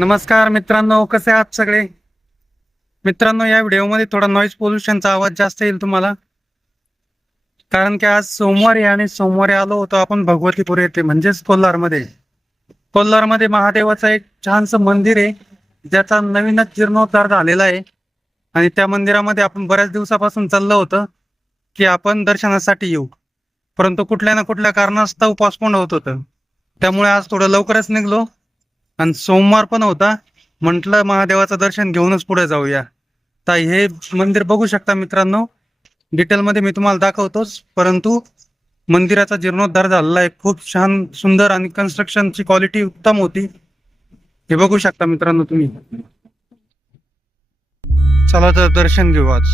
नमस्कार मित्रांनो, कसे आहात सगळे मित्रांनो? या व्हिडिओमध्ये थोडा नॉईज पोल्युशनचा आवाज जास्त येईल तुम्हाला, कारण की आज सोमवारी आणि सोमवारी आलो होतो आपण भगवतीपूर येथे, म्हणजेच कोल्हारमध्ये महादेवाचं एक छानसं मंदिर आहे, ज्याचा नवीनच जीर्णोद्धार झालेला आहे. आणि त्या मंदिरामध्ये आपण बऱ्याच दिवसापासून चाललो होतं की आपण दर्शनासाठी येऊ, परंतु कुठल्या ना कुठल्या कारणास्तव पोस्टपोन होत होतं. त्यामुळे आज थोडं लवकरच निघलो आणि सोमवार पण होता, म्हटलं महादेवाचं दर्शन घेऊनच पुढे जाऊया. तर हे मंदिर बघू शकता मित्रांनो, डिटेलमध्ये मी तुम्हाला दाखवतोच, परंतु मंदिराचा जीर्णोद्धार झालेला आहे. खूप छान सुंदर आणि कन्स्ट्रक्शनची क्वालिटी उत्तम होती. हे बघू शकता मित्रांनो तुम्ही. चला तर दर्शन घेऊ आज.